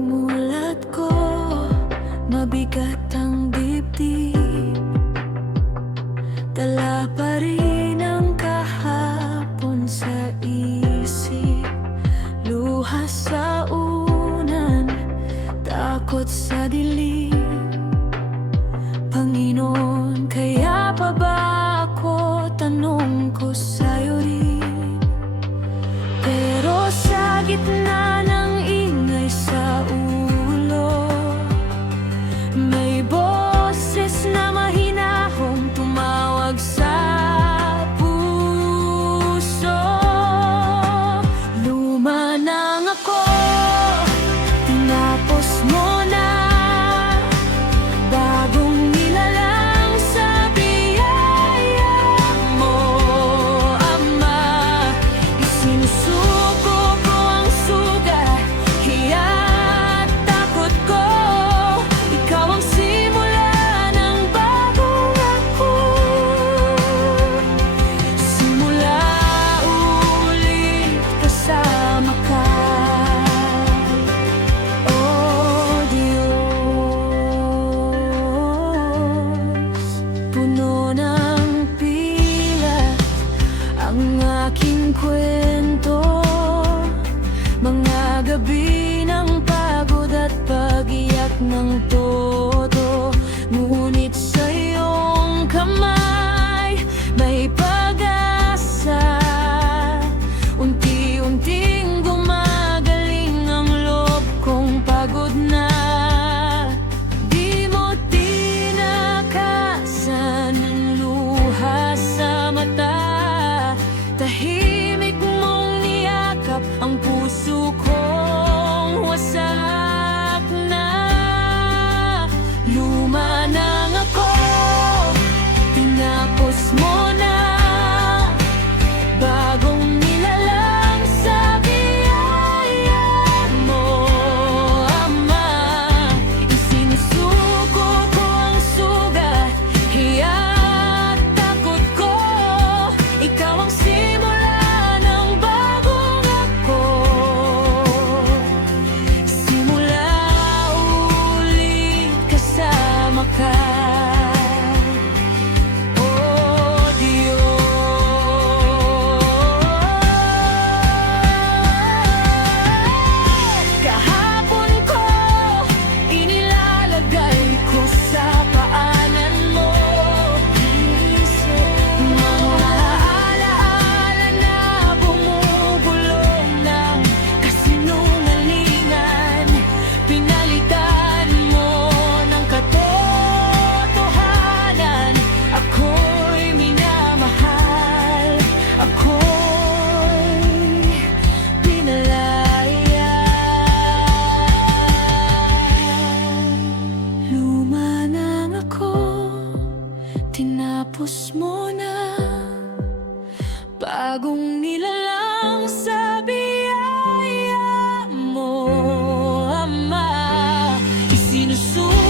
pagmulat ko, mabigat ang dibdib. Dala pa rin ang kahapon sa isip. Luha sa unan, takot sa dilim. Panginoon, kaya pa ba ako? Tanong ko sa'yo rin. Pero sa gitna ng ingay sa ulo, may boses na mahinahong tumawag sa puso. Luma nang ako, tinapos mo na. Bagong nilalang sa biyaya mo, Ama. Isinusuko ko ang sugat, hiya't takot ko. Ikaw ang simula ng bagong ako. Simula ulit kasama ka, oh Diyos. Puno ng pilat ang aking kwento, mga gabi ng pagod at pag-iyak ng todo. Ngunit sa iyong kamay may pag-asa. Unti-unting gumagaling ang loob kong pagod na. Di mo tinakasan ang luha sa mata. Tahimik mong niyakap ang puso kong wasak na. Luma nang ako, tinapos mo na. Bagong nilalang sa biyaya mo, Ama. Isinusuko ko ang sugat, hiya't takot ko. Ikaw ang simula ng bagong ako. Simula ulit kasama ka, oh Diyos. Kahapon ko inilalagay ko sa paanan mo. Mga alaala na bumubulong ng kasinungalingan, pinalitan mo ng katotohanan. Ako'y minamahal, ako'y pinalaya. Luma nang ako, tinapos mo na. Bagong nilalang sa biyaya mo, Ama. Isinusuko